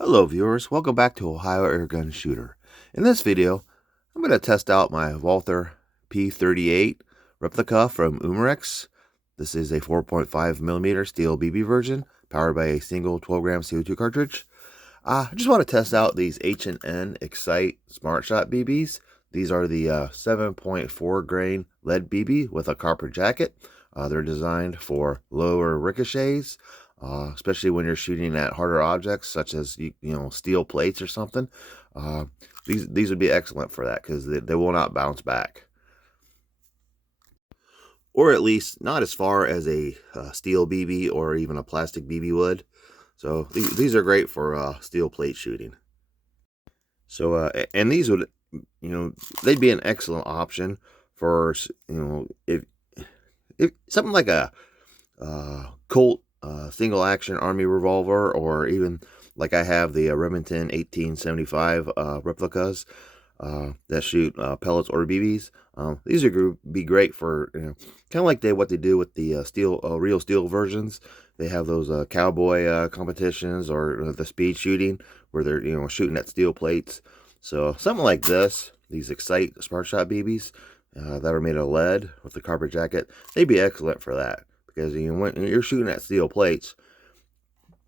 Hello viewers, welcome back to Ohio Airgun Shooter. In this video, I'm going to test out my Walther P38 replica from Umarex. This is a 4.5mm steel BB version, powered by a single 12-gram CO2 cartridge. I just want to test out these H&N Excite Smart Shot BBs. These are the 7.4 grain lead BB with a copper jacket. They're designed for lower ricochets, especially when you're shooting at harder objects such as steel plates or something. These would be excellent for that because they will not bounce back, or at least not as far as a steel BB or even a plastic BB would. So these are great for steel plate shooting. So and these would, they'd be an excellent option for if something like a Colt single action army revolver, or even like I have the Remington 1875 replicas that shoot pellets or BBs. These would be great for kind of like what they do with the real steel versions. They have those cowboy competitions, or the speed shooting where they're shooting at steel plates. So something like this, these Excite Smart Shot BBs that are made of lead with the copper jacket, they'd be excellent for that, because when you're shooting at steel plates,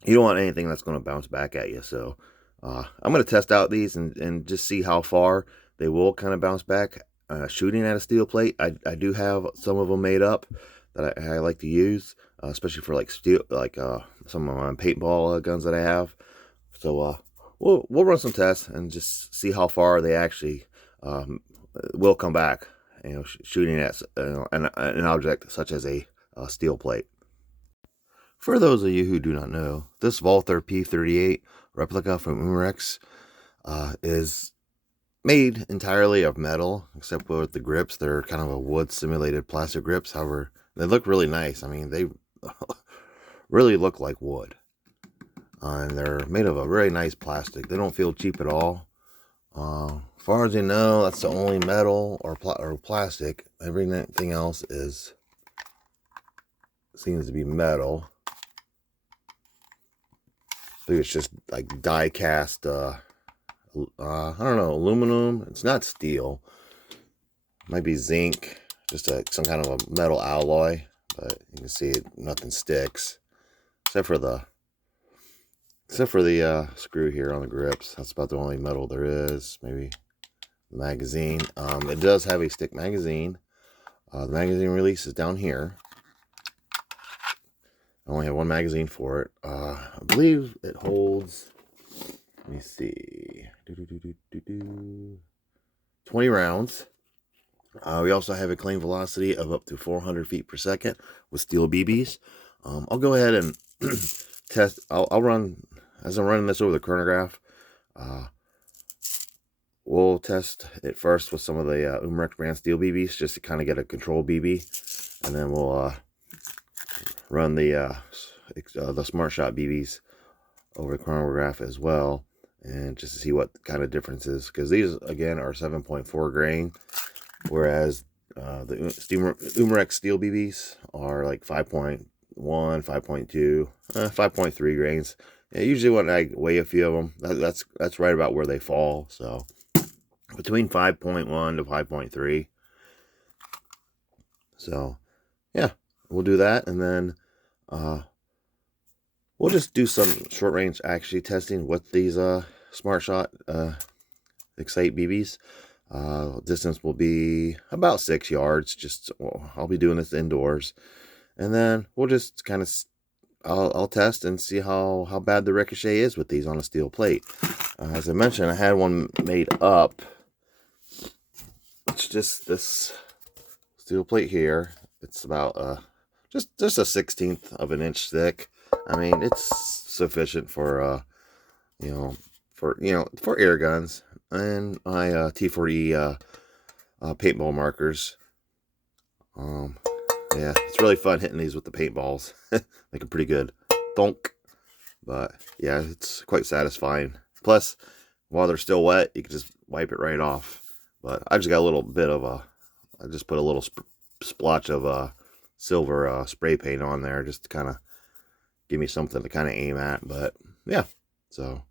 you don't want anything that's going to bounce back at you. So I'm going to test out these and just see how far they will kind of bounce back shooting at a steel plate. I do have some of them made up that I like to use, especially for like steel, like some of my paintball guns that I have. So we'll run some tests and just see how far they actually will come back, shooting at an object such as a steel plate. For those of you who do not know, this Walther P38 replica from Umarex is made entirely of metal, except with the grips. They're kind of a wood simulated plastic grips. However, they look really nice. I mean, they really look like wood. And they're made of a very nice plastic. They don't feel cheap at all. As far as you know, that's the only metal or plastic. Everything else seems to be metal. I think it's just like die cast, I don't know, aluminum. It's not steel. It might be zinc, just some kind of a metal alloy. But you can see nothing sticks except for the screw here on the grips. That's about the only metal there is. Maybe the magazine. It does have a stick magazine. The magazine release is down here. I only have one magazine for it. I believe it holds, let me see, 20 rounds. We also have a claim velocity of up to 400 feet per second with steel BBs. I'll go ahead and test. I'll run, as I'm running this over the chronograph, we'll test it first with some of the Umarex brand steel BBs, just to kind of get a control BB, and then we'll run the Smart Shot BBs over the chronograph as well, and just to see what kind of differences, because these again are 7.4 grain, whereas the Umarex steel BBs are like 5.1, 5.2, 5.3 grains. Yeah, usually when I weigh a few of them, that's right about where they fall. So between 5.1 to 5.3. So yeah, we'll do that, and then we'll just do some short range actually testing with these Smart Shot Excite BBs. Distance will be about 6 yards. I'll be doing this indoors, and then we'll just kind of I'll test and see how bad the ricochet is with these on a steel plate. As I mentioned, I had one made up. It's just this steel plate here. It's about just a 1/16 of an inch thick. I mean, it's sufficient for for air guns and my T40 paintball markers. Yeah, it's really fun hitting these with the paintballs. Make a pretty good thunk. But yeah, it's quite satisfying. Plus, while they're still wet, you can just wipe it right off. But I just got a little bit of I just put a little splotch of silver spray paint on there, just to kind of give me something to kind of aim at. But yeah, so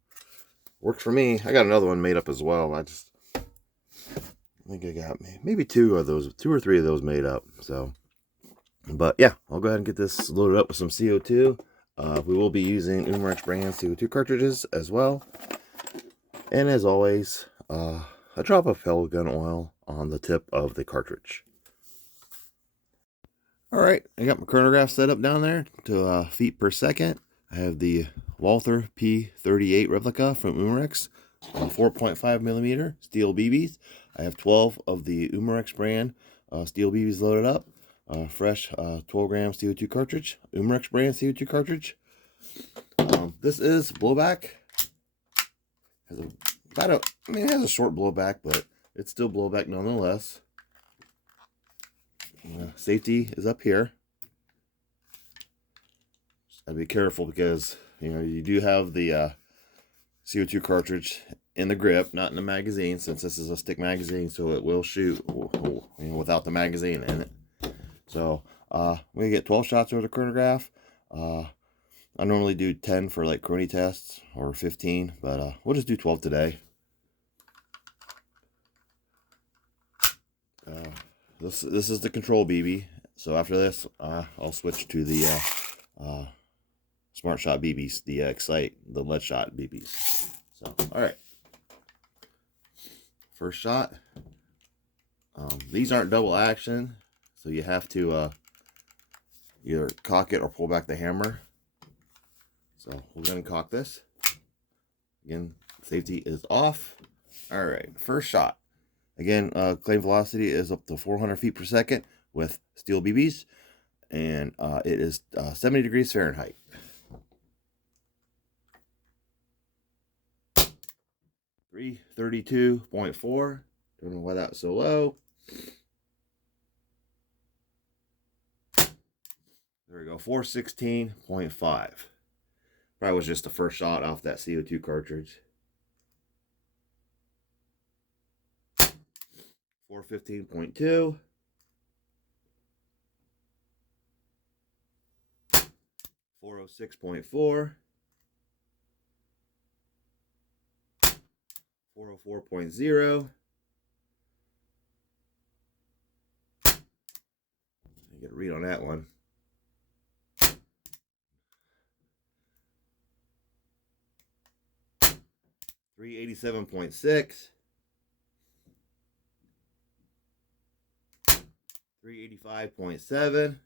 Works for me. I got another one made up as well. I think I got maybe two or three of those made up. So, but yeah, I'll go ahead and get this loaded up with some CO2. We will be using Umarex brand CO2 cartridges as well. And as always, a drop of pellet gun oil on the tip of the cartridge. Alright, I got my chronograph set up down there to feet per second. I have the Walther P38 replica from Umarex, 4.5 millimeter steel BBs. I have 12 of the Umarex brand steel BBs loaded up. Fresh 12 gram CO2 cartridge, Umarex brand CO2 cartridge. This is blowback. It has a short blowback, but it's still blowback nonetheless. Safety is up here. Just gotta be careful because you do have the CO2 cartridge in the grip, not in the magazine, since this is a stick magazine, so it will shoot without the magazine in it. So we get 12 shots over the chronograph. I normally do 10 for like chrony tests, or 15, but we'll just do 12 today. This is the control BB. So after this, I'll switch to the Smart Shot BBs, the Excite, the lead shot BBs. So all right, first shot. These aren't double action, so you have to either cock it or pull back the hammer. So we're going to cock this. Again, safety is off. All right, first shot. Again, claim velocity is up to 400 feet per second with steel BBs, and it is 70 degrees Fahrenheit. .4. Don't know why that's so low. There we go, 416.5. Probably was just the first shot off that CO2 cartridge. 415.2. 406.4. 404.0. Get a read on that one. 387.6. 385.7.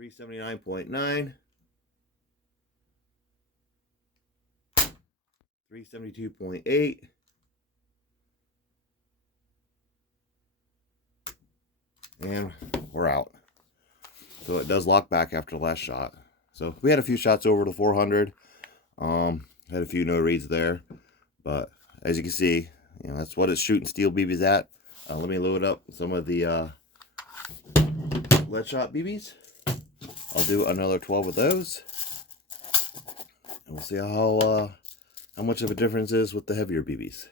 379.9. 372.8. And we're out. So it does lock back after the last shot. So we had a few shots over to 400. Had a few no reads there, but as you can see, that's what it's shooting steel BBs at. Let me load up some of the lead shot BBs. I'll do another 12 of those, and we'll see how much of a difference is with the heavier BBs.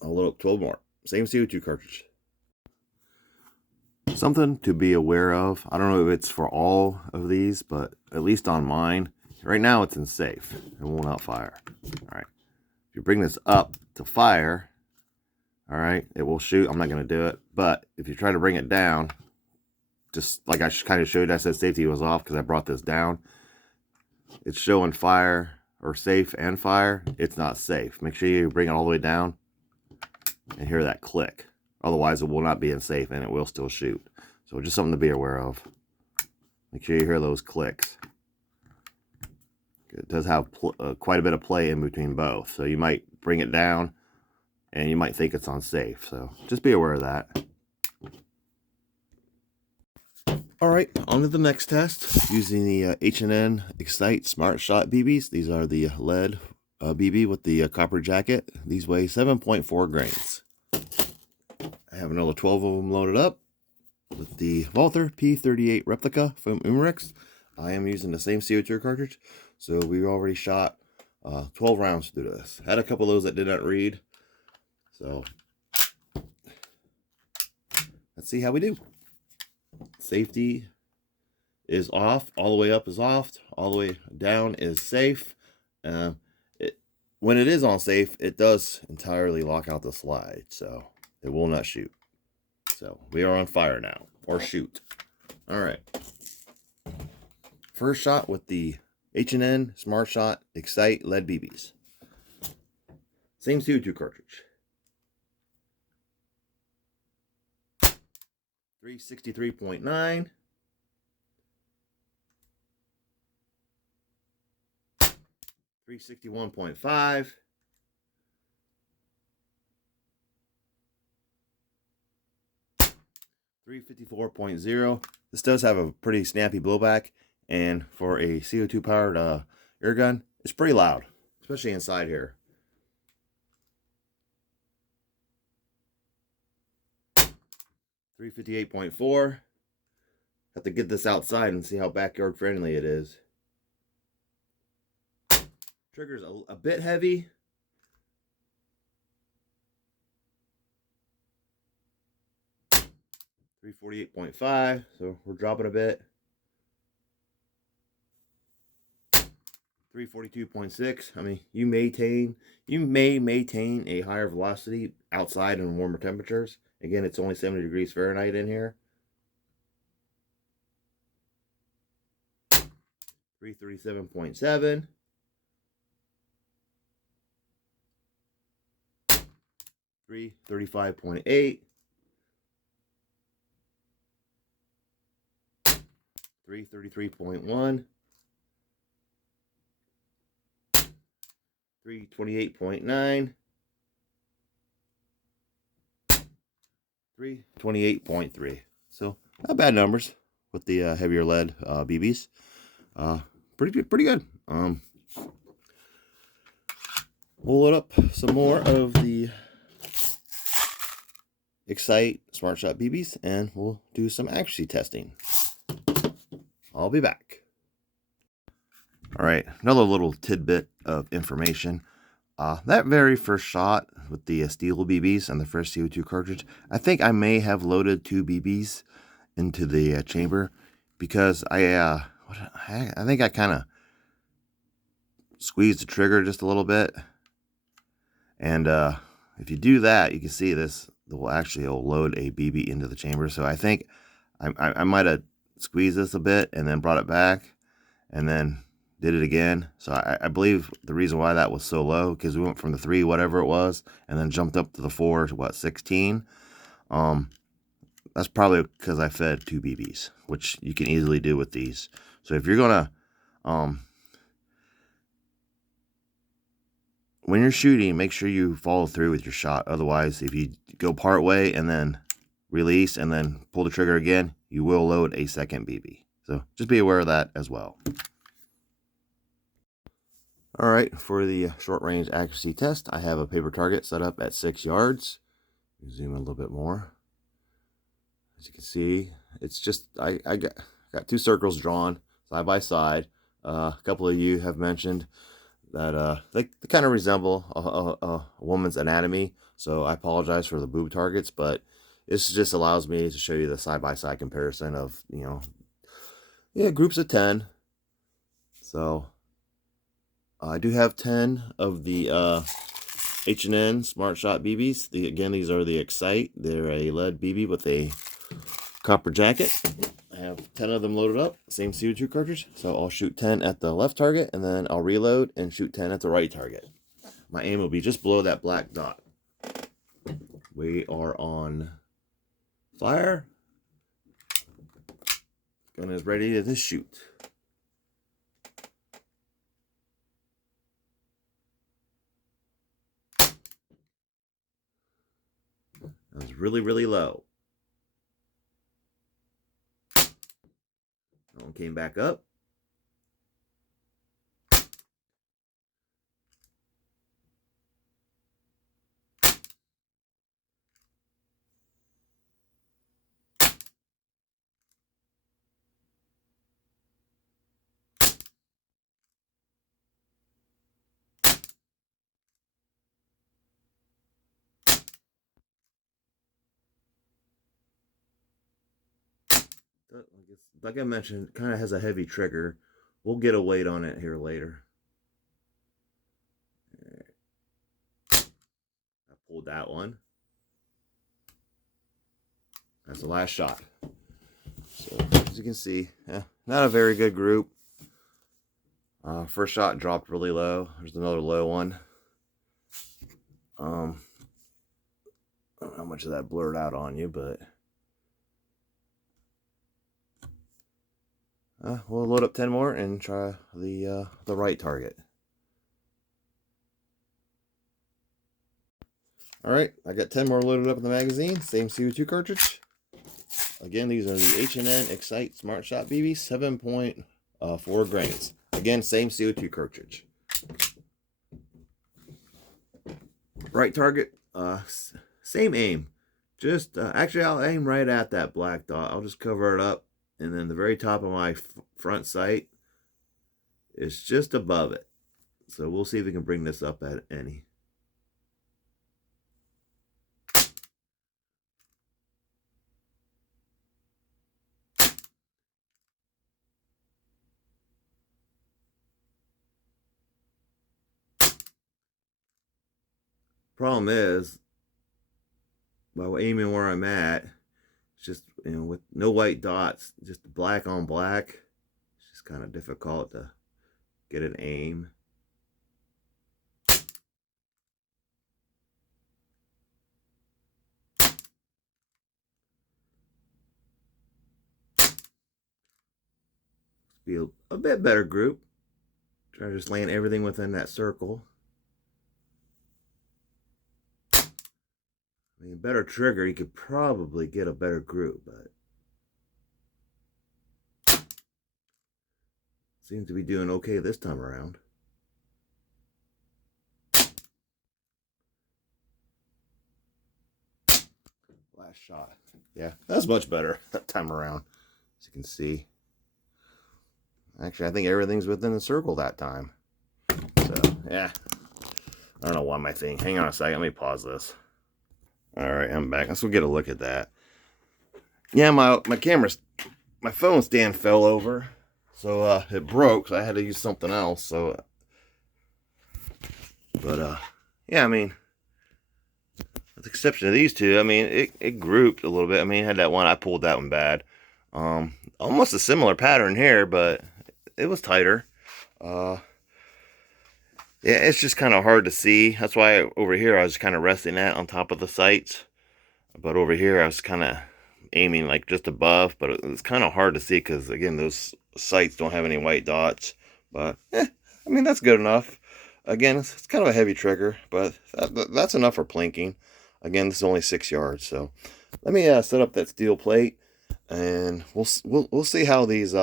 I'll load up 12 more. Same CO2 cartridge. Something to be aware of. I don't know if it's for all of these, but at least on mine, right now it's in safe. It will not fire. All right. If you bring this up to fire, all right, it will shoot. I'm not going to do it. But if you try to bring it down, just like I kind of showed, I said safety was off because I brought this down. It's showing fire or safe and fire. It's not safe. Make sure you bring it all the way down and hear that click. Otherwise, it will not be in safe and it will still shoot. So just something to be aware of. Make sure you hear those clicks. It does have quite a bit of play in between both. So you might bring it down and you might think it's on safe. So just be aware of that. All right, on to the next test. Using the H&N Excite Smart Shot BBs. These are the lead BB with the copper jacket. These weigh 7.4 grains. I have another 12 of them loaded up with the Walther P38 replica from Umarex. I am using the same CO2 cartridge, so we already shot 12 rounds through this. Had a couple of those that did not read, so let's see how we do. Safety is off, all the way up is off, all the way down is safe. Uh, it, when it is on safe, it does entirely lock out the slide, so it will not shoot. So we are on fire now, or shoot. All right. First shot with the H&N Smart Shot Excite lead BBs. Same CO2 cartridge. 363.9. 361.5. 354.0. This does have a pretty snappy blowback, and for a CO2 powered air gun, it's pretty loud, especially inside here. 358.4. Have to get this outside and see how backyard friendly it is. Trigger's a bit heavy. 348.5, so we're dropping a bit. 342.6. I mean, you may maintain a higher velocity outside in warmer temperatures. Again, it's only 70 degrees Fahrenheit in here. 337.7. 335.8. 333.1. 328.9. 328.3. So not bad numbers with the heavier lead BBs. Pretty good. We'll load up some more of the Excite Smart Shot BBs and we'll do some accuracy testing. I'll be back. All right, another little tidbit of information. That very first shot with the steel BBs and the first CO2 cartridge, I think I may have loaded 2 BBs into the chamber because I think I kind of squeezed the trigger just a little bit. And if you do that, you can see this will actually load a BB into the chamber. So I think I might have squeezed this a bit and then brought it back and then did it again. So I believe the reason why that was so low, because we went from the 3 whatever it was and then jumped up to the 4 what 16. That's probably because I fed 2 BBs, which you can easily do with these. So if you're gonna when you're shooting, make sure you follow through with your shot. Otherwise, if you go part way and then release and then pull the trigger again, you will load a second BB. So just be aware of that as well. All right, for the short range accuracy test, I have a paper target set up at 6 yards. Zoom in a little bit more. As you can see, it's just, I got 2 circles drawn side by side. A couple of you have mentioned that they kind of resemble a woman's anatomy. So I apologize for the boob targets, but this just allows me to show you the side-by-side comparison of, groups of 10. So I do have 10 of the H&N Smart Shot BBs. Again, these are the Excite. They're a lead BB with a copper jacket. I have 10 of them loaded up, same CO2 cartridge. So I'll shoot 10 at the left target and then I'll reload and shoot 10 at the right target. My aim will be just below that black dot. We are on fire. Gun is ready to shoot. That was really, really low. That one came back up. Like I mentioned, it kind of has a heavy trigger. We'll get a weight on it here later. I pulled that one. That's the last shot. So as you can see, not a very good group. First shot dropped really low. There's another low one. I don't know how much of that blurred out on you, but we'll load up 10 more and try the right target. All right, I got 10 more loaded up in the magazine. Same CO2 cartridge. Again, these are the H&N Excite Smart Shot BB 7.4 grains. Again, same CO2 cartridge. Right target, same aim. Just actually, I'll aim right at that black dot. I'll just cover it up, and then the very top of my front sight is just above it. So we'll see if we can bring this up at any. Problem is, by aiming where I'm at, it's just, with no white dots, just black on black. It's just kind of difficult to get an aim. Be a bit better group. Try to just land everything within that circle. I mean, better trigger, you could probably get a better group, but seems to be doing okay this time around. Last shot. Yeah, that's much better that time around, as you can see. Actually, I think everything's within the circle that time. So, yeah. I don't know why my thing. Hang on a second. Let me pause this. All right, I'm back. Let's go get a look at that. Yeah, my phone stand fell over. So, it broke. So I had to use something else. So, but, yeah, I mean, with the exception of these two, I mean, it grouped a little bit. I mean, it had that one. I pulled that one bad. Almost a similar pattern here, but it was tighter. Yeah, it's just kind of hard to see. That's why over here I was kind of resting that on top of the sights. But over here I was kind of aiming like just above. But it's kind of hard to see because, again, those sights don't have any white dots. But, I mean, that's good enough. Again, it's kind of a heavy trigger, but that's enough for plinking. Again, this is only 6 yards. So let me set up that steel plate. And we'll see how these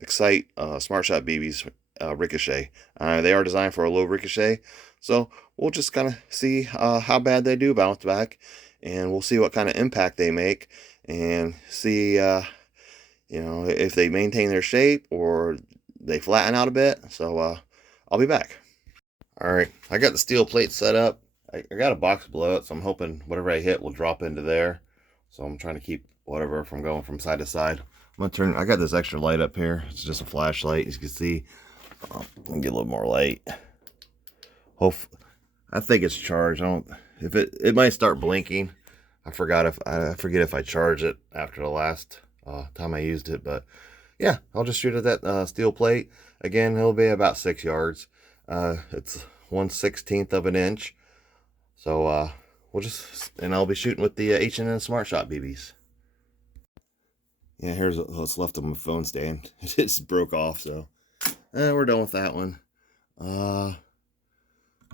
Excite Smart Shot BBs ricochet. They are designed for a low ricochet, so we'll just kind of see how bad they do bounce back, and we'll see what kind of impact they make, and see if they maintain their shape or they flatten out a bit. So I'll be back. All right, I got the steel plate set up. I got a box below it, so I'm hoping whatever I hit will drop into there. So I'm trying to keep whatever from going from side to side. I'm gonna turn. I got this extra light up here. It's just a flashlight, as you can see. Let me get a little more light. I think it's charged. I don't. If it might start blinking. I forget if I charged it after the last time I used it. But yeah, I'll just shoot at that steel plate. Again, it'll be about 6 yards. It's 1/16 of an inch. So I'll be shooting with the H&N Smart Shot BBs. Yeah, here's what's left of my phone stand. It just broke off, so we're done with that one. All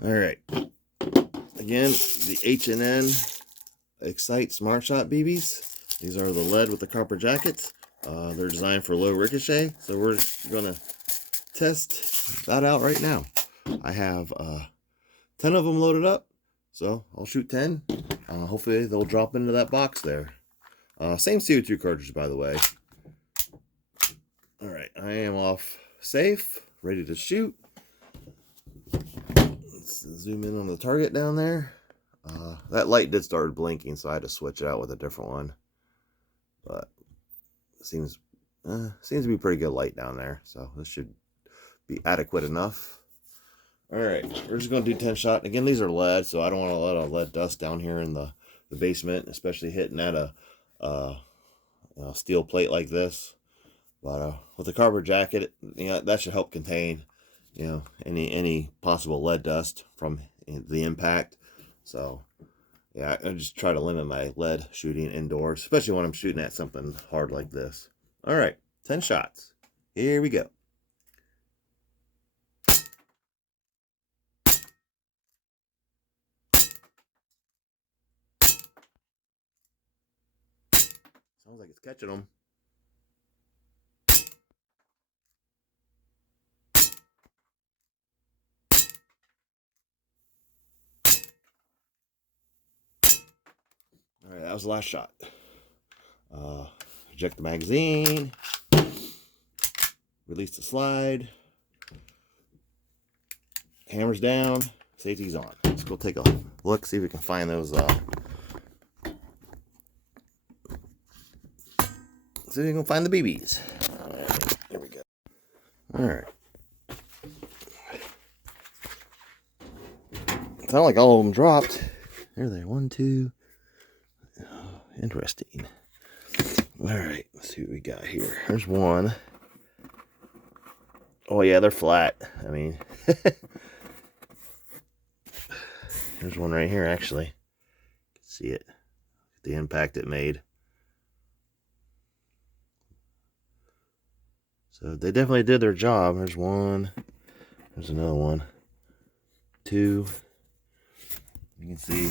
right. Again, the H&N Excite Smart Shot BBs. These are the lead with the copper jackets. They're designed for low ricochet, so we're gonna test that out right now. I have 10 of them loaded up, so I'll shoot 10. Hopefully they'll drop into that box there. Same CO2 cartridge, by the way. All right, I am off safe, ready to shoot. Let's zoom in on the target down there. That light did start blinking, so I had to switch it out with a different one. But seems to be pretty good light down there, so this should be adequate enough. All right, we're just gonna do 10 shot. Again, these are lead, so I don't want a lot of lead dust down here in the basement, especially hitting at a steel plate like this. But with the carbon jacket, that should help contain, any possible lead dust from the impact. So yeah, I just try to limit my lead shooting indoors, especially when I'm shooting at something hard like this. All right, 10 shots. Here we go. Sounds like it's catching them. All right, that was the last shot. Eject the magazine. Release the slide. Hammers down. Safety's on. Let's go take a look, see if we can find those. See if we can find the BBs. All right, here we go. All right. It's not like all of them dropped. There they are. 1, 2. Oh, interesting. All right, let's see what we got here. There's one. Oh yeah, they're flat. I mean, there's one right here actually. You can see it. The impact it made. So they definitely did their job. There's one. There's another one. 2. You can see.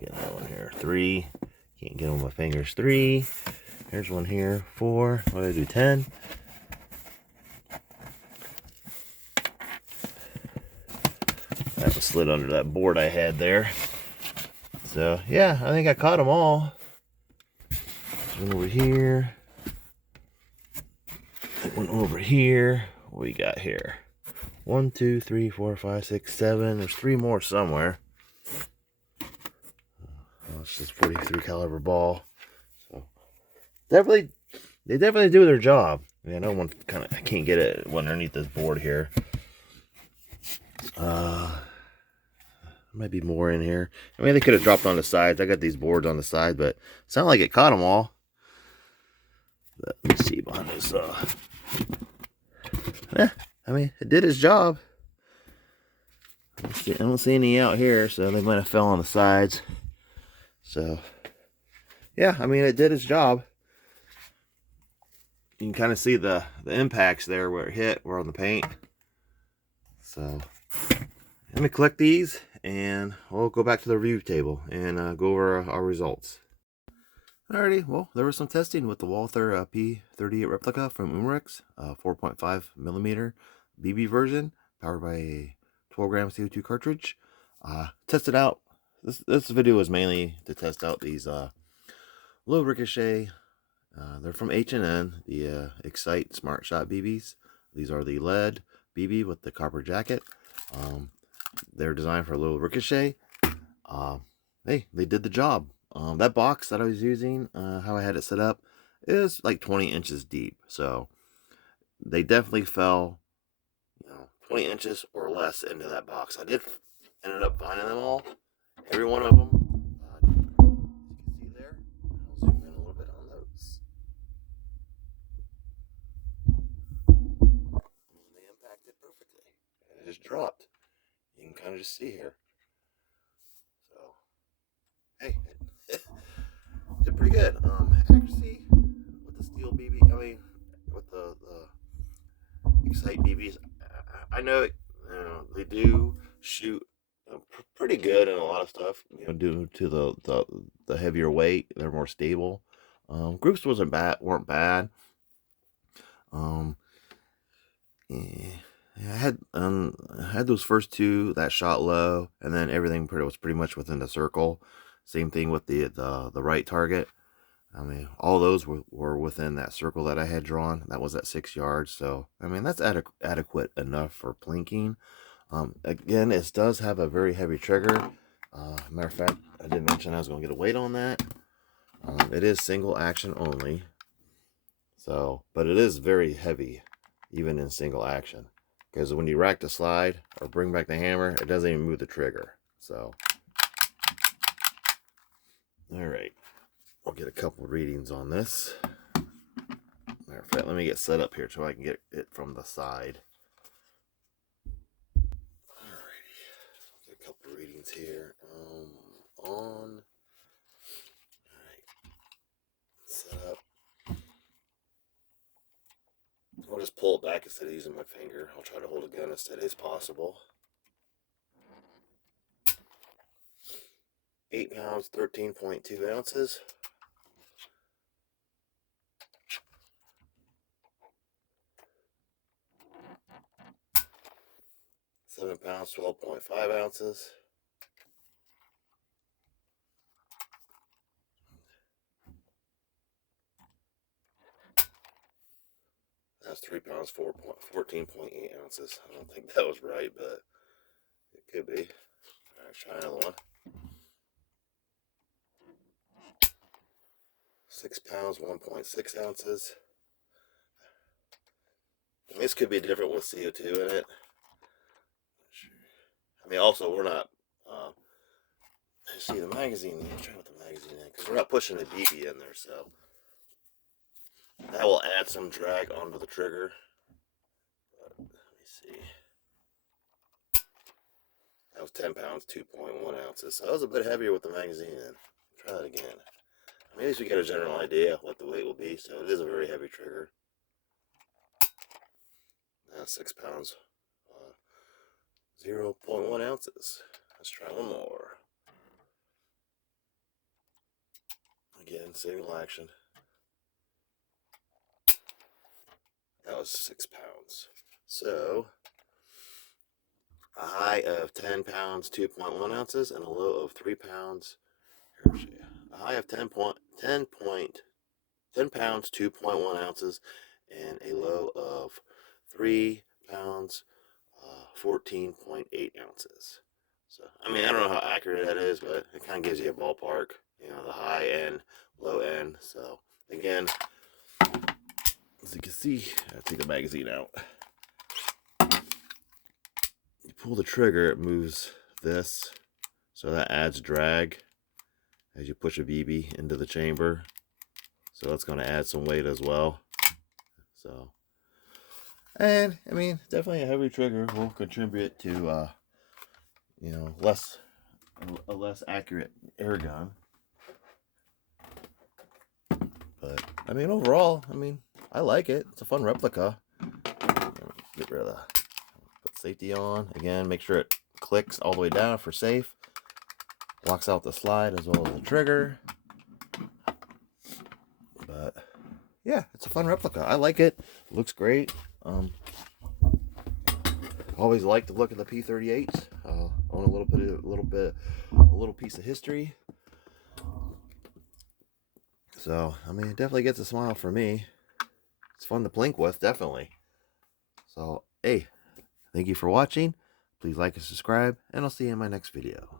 Get that one here. 3. Can't get on my fingers. 3. There's one here. 4. What did I do? 10. That was slid under that board I had there. So yeah, I think I caught them all. There's one over here. One over here. What we got here? 1, 2, 3, 4, 5, 6, 7. There's 3 more somewhere. Oh, it's just 43 caliber ball. So they definitely do their job. I mean, I know one I can't get it underneath this board here. Might be more in here. I mean, they could have dropped on the sides. I got these boards on the side, but it sounded like it caught them all. But let me see behind this. I mean, it did its job. I don't see any out here, so they might have fell on the sides. So, yeah, I mean, it did its job. You can kind of see the impacts there where it hit, were on the paint. So, let me collect these, and we'll go back to the review table and go over our results. Alrighty, well, there was some testing with the Walther P38 replica from Umarex, 4.5mm BB version, powered by a 12-gram CO2 cartridge. Tested out. This video was mainly to test out these low ricochet. They're from H&N, the Excite Smart Shot BBs. These are the lead BB with the copper jacket. They're designed for a low ricochet. Hey, they did the job. That box that I was using, how I had it set up, is like 20 inches deep. So they definitely fell, 20 inches or less into that box. I ended up finding them all, every one of them. As you can see there, I'll zoom in a little bit on those. They impacted perfectly. It just dropped. You can kind of just see here. So, hey, did pretty good. Accuracy with the steel BB. I mean, with the Excite BBs. I know, they do shoot pretty good in a lot of stuff. Due to the heavier weight, they're more stable. Groups weren't bad. Yeah, I had those first 2 that shot low, and then everything was pretty much within the circle. Same thing with the right target. I mean, all those were within that circle that I had drawn. That was at 6 yards. So, I mean, that's adequate enough for plinking. Again, it does have a very heavy trigger. Matter of fact, I did mention I was going to get a weight on that. It is single action only. So, but it is very heavy, even in single action. Because when you rack the slide or bring back the hammer, it doesn't even move the trigger. So, all right. I'll get a couple readings on this. Matter of fact, let me get set up here so I can get it from the side. Alrighty, get a couple readings here. All right, set up. I'll just pull it back instead of using my finger. I'll try to hold a gun as steady as possible. 8 pounds, 13.2 ounces. 7 pounds, 12.5 ounces. That's 3 pounds, 14.8 ounces. I don't think that was right, but it could be. All right, try another one. 6 pounds, 1.6 ounces. And this could be different with CO2 in it. I mean, also, we're not, see the magazine, let's try with the magazine in, because we're not pushing the BB in there, so that will add some drag onto the trigger. But, let me see. That was 10 pounds, 2.1 ounces. So that was a bit heavier with the magazine in. Try that again. I mean, at least we get a general idea what the weight will be. So it is a very heavy trigger. Now 6 pounds, 0.1 ounces. Let's try one more. Again, single action. That was 6 pounds. So a high of 10 pounds, 2.1 ounces, and a low of 3 pounds. A high of 10 pounds, 2.1 ounces, and a low of 3 pounds, 14.8 ounces. So, I mean, I don't know how accurate that is, but it kind of gives you a ballpark, you know, the high end, low end. So, again, as you can see, I take the magazine out. You pull the trigger, it moves this, so that adds drag as you push a BB into the chamber. So that's going to add some weight as well. So, and I mean, definitely a heavy trigger will contribute to, you know, a less accurate air gun. But I mean, overall, I mean, I like it. It's a fun replica. Get rid of the, put safety on again. Make sure it clicks all the way down for safe. Locks out the slide as well as the trigger. But yeah, it's a fun replica. I like it. It looks great. Always like to look at the P38. Own a little piece of history. So I mean, it definitely gets a smile for me. It's fun to plink with, definitely. So hey, thank you for watching. Please like and subscribe, and I'll see you in my next video.